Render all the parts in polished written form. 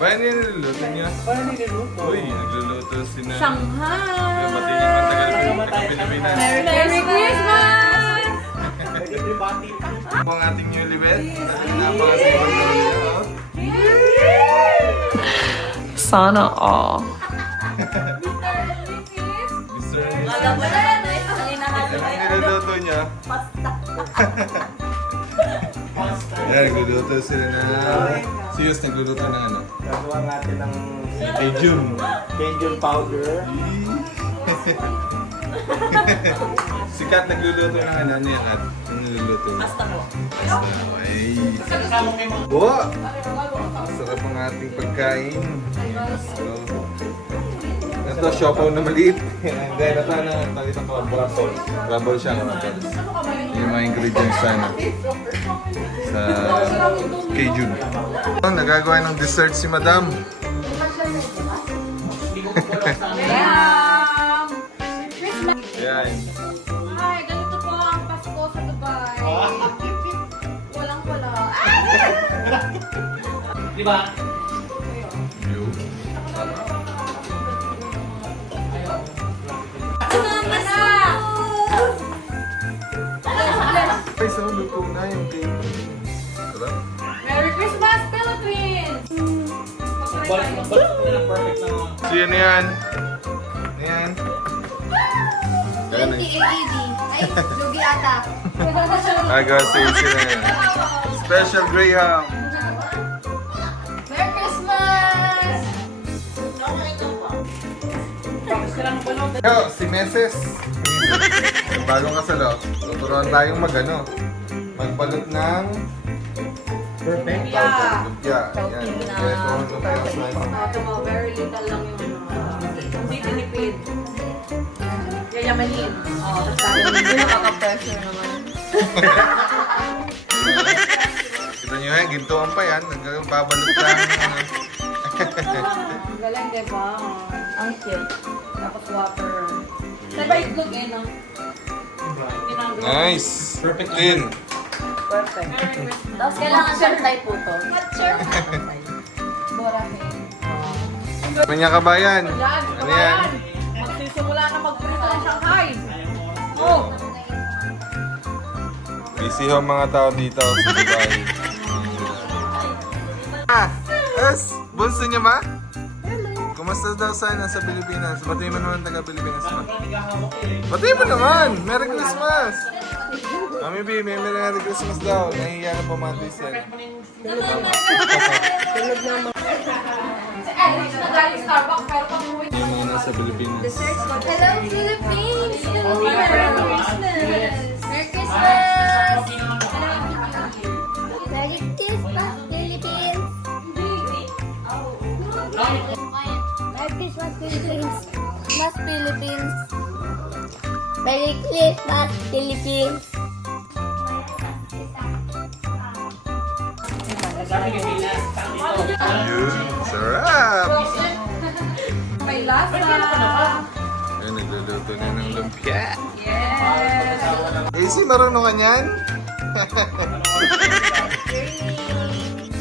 Bayan niya niluluto niya. Paano niluluto? Uy, nagluluto si na. Shanghai! Batiin yung matagal Pilipinas. Merry Christmas! Everybody. Ito ang ating new libet. Napakasipag naman niya. Oh. Sana all. Mr. Alam mo na, Anong niluluto niya? pasta. Yan, nagluluto sila na... Si Yus nagluluto ng ano? Gagawa natin ng Cajun. Cajun powder. Si Kat nagluluto ng ano yan, Kat? Ano niluluto? Pasta po. Ay! Kasama may mga... Buo! Sarap ang ating pagkain. So, ito, siopaw na maliit. And then, ito na, talitan ko, brambol. Brambol siya, kapatid. Yung mga ingredients sana sa Cajun. Nagagawa ng dessert si Madam. Yan. Hi, ganito po ang Pasko sa Dubai. Walang wala. Di ba? You. Ay, so luto na yung cake. Sarap. Merry Christmas, Philippines! Balik mo na perfect na mga... So yan yan. Yan. Yan. Ay, lugi ata. Agawa sa isi na yan. Special Graham. Merry Christmas! Yo, si Meses. Bagong kasalo. Tuturuan tayong magano. Magbalot ng Perfect. Yeah. lumpia. Yan. Kaya ito ang lumpia slice. Ito mo, very little lang yung hindi tinipid. Yayamanin. Oo, tapos hindi nakaka-pressure naman. Kita nyo yan, gintuan pa yan. Nagbabalot lang. Ang galing, diba? Ang cute. Tapos water. Sa ba itlog eh, no? Nice. Perfect. Clean. Perfect. Merry Christmas. Tapos kailangan shantay po to. Borahin. Manya kabayan. Yan, Ano yan? magsisimula na magprito ng Shanghai. Oh! Busy ho mga tao dito sa Dubai. Yes! Bunso niya ba? Kumusta daw sana sa Pilipinas? Batiin mo naman taga Pilipinas mo. Batiin mo naman! Merry Christmas! Mami B, may Merry Christmas daw. Nahihiya na pumatis yan. Nagaling Starbucks pero pag umuwi. Yung mga nasa Pilipinas. Hello, Philippines! Merry Christmas! Merry Christmas! Merry Christmas, Philippines! Merry Christmas, Philippines! Mas Philippines! Merry Christmas, Philippines! Yun, sarap! May lasa! Ayun, nagluluto na ng lumpia. Yes! Easy, marunong ka niyan?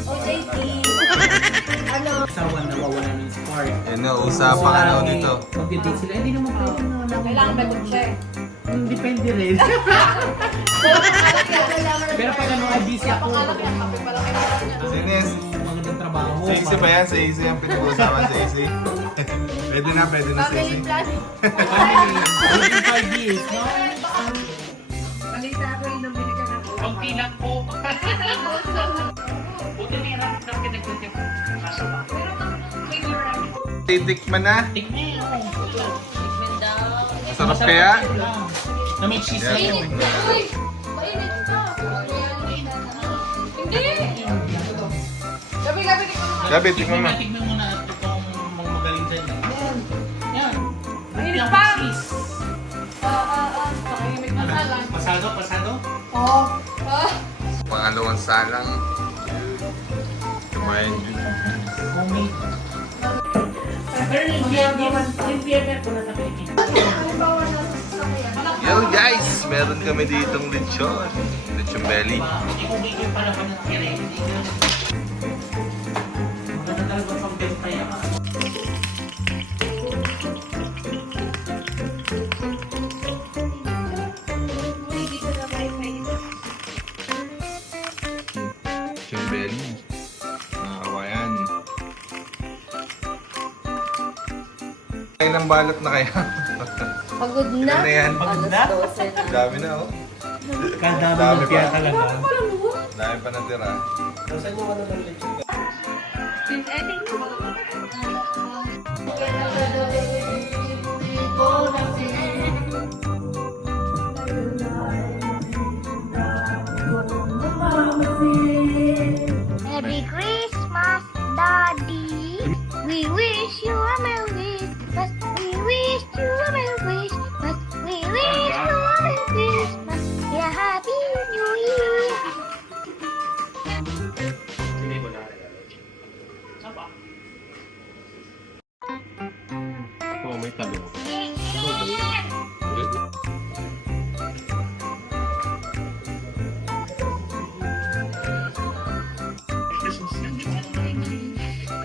OJT! Ano? Sawan na wawala ng spark. Ayun na, usapang ano dito. Mag-date sila. Hindi naman pwede na. Kailangan ba ito siya? Depende rin. Pero pag ano, ay busy ako. Kape pala kailangan niya. Sinis, Magandang trabaho. sa easy ba yan? Sa easy ang pinag-uusapan sa easy. Pwede na sa easy. Within 5 years, no? Balita ko yung nabili ka ng Pagpi lang po. Buti nila na pinagkutip. Nasa ba? Titikman na. Tignan mo. Tikmin daw. Masarap kaya? Na may cheese na Yan. yun. Uy! Mainit ka! Hindi! Gabi-gabi di ko naman. Gabi, tikman mo. Tignan mo na itong mga magaling dyan. Yan. Mainit Yung pa! cheese. Nakahimik na sa lang. Pasado, pasado. Oo. Pangalawang salang. Kumain yun. Homemade. Pero yung BFF ko na sa Pilipinas. Yo guys, meron kami ditong lechon. Lechon belly. Yung pala pa ng kire. Maganda talaga pag Kawayan. Ay, ng balot na kaya. Pagod na. Ano yan? Pagod na? Dami na, oh. Kadami Dami ng kaya pa. talaga. Dami pa natira. Saan yung ano ng lechon? Merry Christmas, Daddy. We wish you a Merry Christmas. We wish you a Merry Christmas. We wish you a Merry Christmas. Yeah, Happy New Year. Oo, may talong.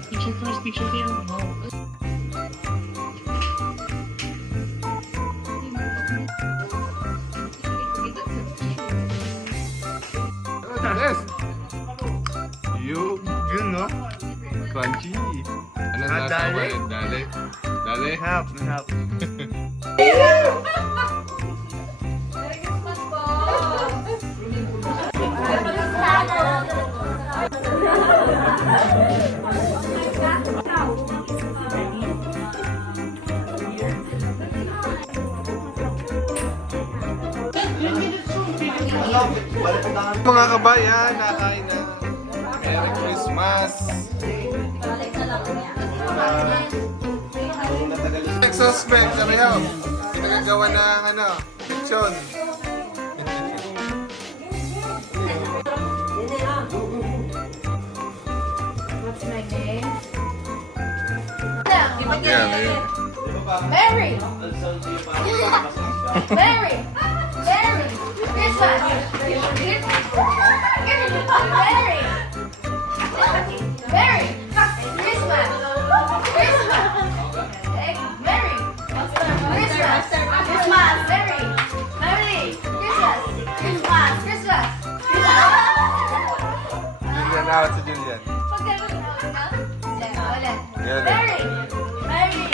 Picture first, picture here. Yes! Yun, no? Crunchy. Ano na dali. Dali. Dali. Hap, hap. Merry Christmas po! Mga kabayan, nakain na. Merry Christmas! Next suspect, ano yun? Pinagagawa ng ano, lechon. What's my name? Yan, ayun. Mary! Mary! Mary! Christmas! Mary! Mary! Christmas! Christmas! Mary! Christmas! Christmas! Mary! Mary! Christmas! Christmas! Christmas! Julian, out si Julian. Yan. Mary! Mary!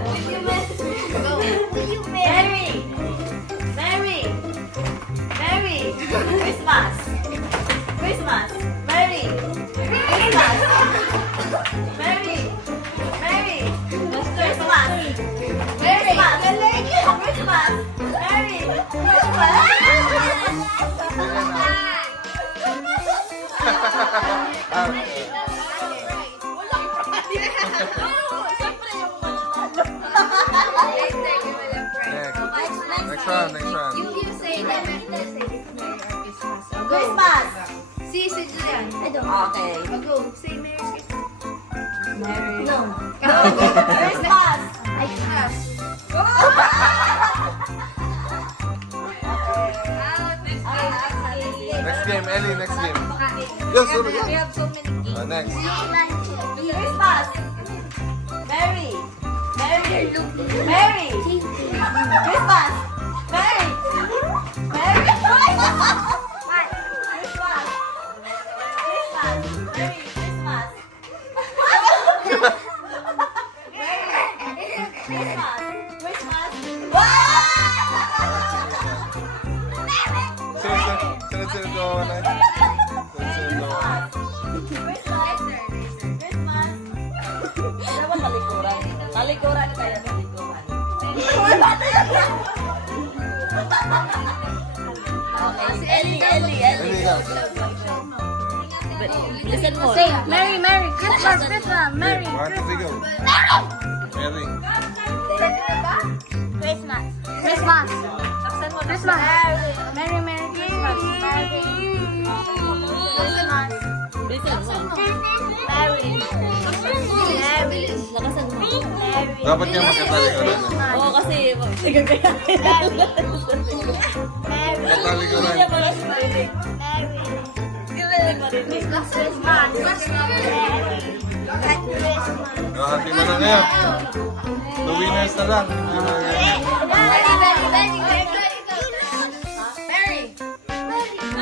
Will you miss? Go. Will you miss? Mary! Mary! Mary! Christmas! Christmas! Mary! Christmas! Mary! Mary! Christmas! Mary! Christmas! Mary! Next round, next round. You say that Christmas! Si Julian. Okay. Go. Say Merry Christmas. Merry. No. Christmas! Christmas. Next game, Ellie, next game. Yes, sorry. We have so many games. Next. Christmas! Merry! Merry! Merry! Christmas! Merry! Merry! Christmas! Christmas! Merry Christmas! Merry Christmas! Christmas! Sunod-sunod ko na. Sunod-sunod ko. Christmas! Christmas! Ano ba talikuran? Talikuran kaya talikuran. Okay, Ellie. Ellie, ikaw. Listen mo. Say Merry Christmas, Christmas, Merry One, two, three, go. Merry. Christmas. Christmas. Christmas. Merry Christmas. Merry Christmas. Listen mo. Merry. Merry. Lakasan mo. Dapat niya magkatalikuran. Oo, kasi sige kaya. Magkatalikuran. Hindi mo lang marinig. Hati mo na ngayon. The winners na lang. Hindi mo na ngayon. Merry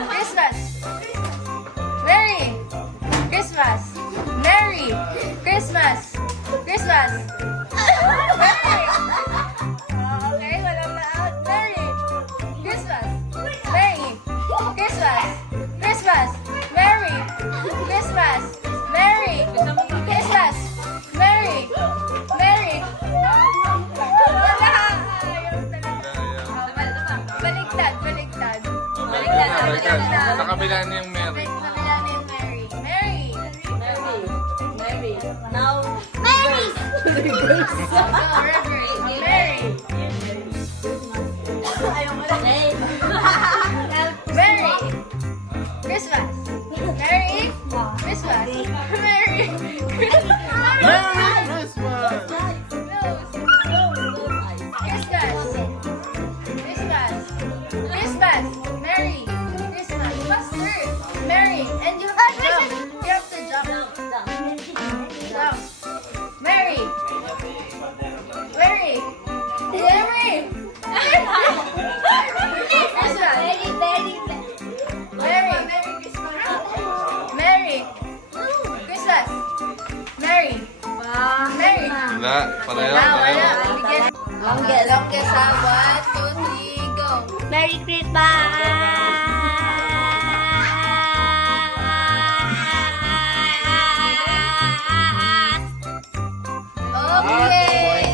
Christmas. Merry Christmas. Christmas. Merry. Okay, walang na-out. Merry. Christmas. Merry. Christmas. Christmas. Merry. Christmas. Merry. Christmas. Merry. Merry. Wala. Ayaw talaga. Baligtad, baligtad. Sa kabila niya yung Mary. Kabila na yung Mary. Mary. Mary. Now, Mary! Go, Reverie. Mary. hey. Mary. Christmas. Merry Christmas. Merry Christmas. Merry Christmas! Christmas. Christmas. Merry Christmas. Faster. Merry. And you have to jump. You have to jump. Jump. Merry. Merry. Merry. Christmas. Merry. Merry. Christmas. Merry. Merry. Wala. Pareho, Wala, pareho. wala. Bigyan. Longest ha. 1, 2, 3, go. Merry Christmas! Okay.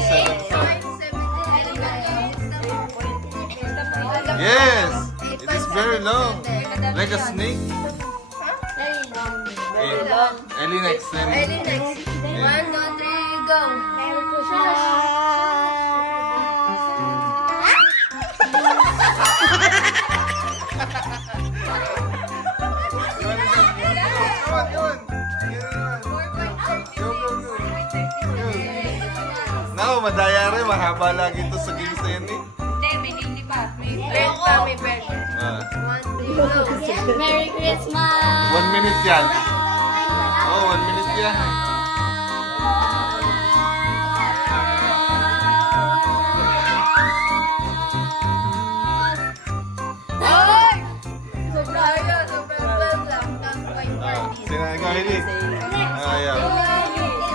8.7. Yes! It is very long. Like a snake. Very long. Okay. Ellie next. Ready next. 1, 2, 3, go. Merry Christmas. Now, madaya rin. Mahaba lagi ito sa games na yan eh. May bread pa, may bread. Ah, 1, 2, go. Merry Christmas. 1 minute yan. Oh, 1 minute yan. Ay! Sobra yun. Sobra lang. Point party. Sinaga, Ellie. Ayaw.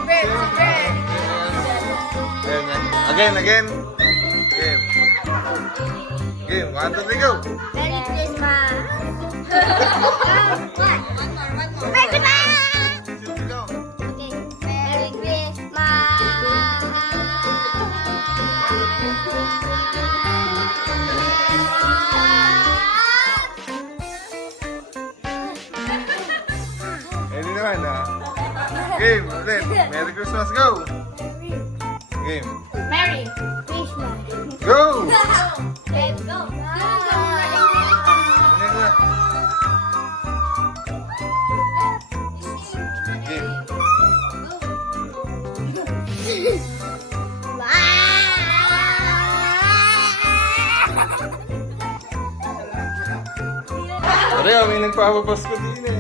Bread, bread. Again, again. Game. Game. 1, 2, 3, go. Merry Christmas! Go. Merry Christmas! Okay. Merry Christmas! Ellie naman ah. Game. Ulit. Merry Christmas. Go. Game. Merry Christmas! Go. Let's go! Ano na? Game. Pareho, may nagpapapasko din eh.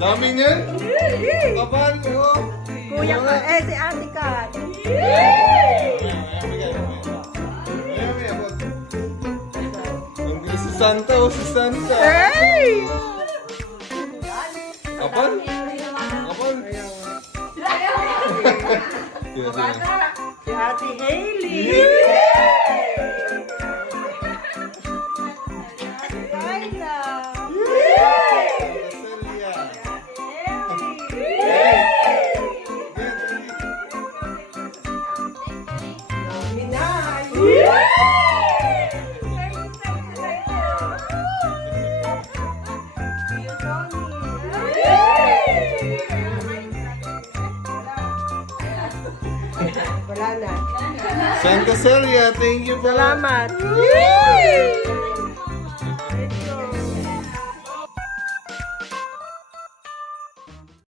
Dami niyan. Kapan, oh. Kuya ka, si Ate Kat. Ang gulo si Santa, oh, si Santa. Hey! Kapan? Kapan? Sino, sino? Si Ate Hailey. Kayla. Santa Celia, thank you po. Salamat. Yay!